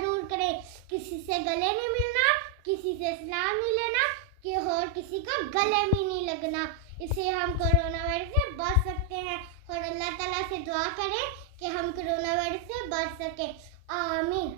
ज़रूर करें। किसी से गले नहीं मिलना, किसी से सलाम नहीं लेना, कि और किसी को गले में नहीं लगना। इससे हम कोरोना वायरस से बच सकते हैं और अल्लाह ताला से दुआ करें कि हम कोरोना वायरस से बच सकें। आमीन।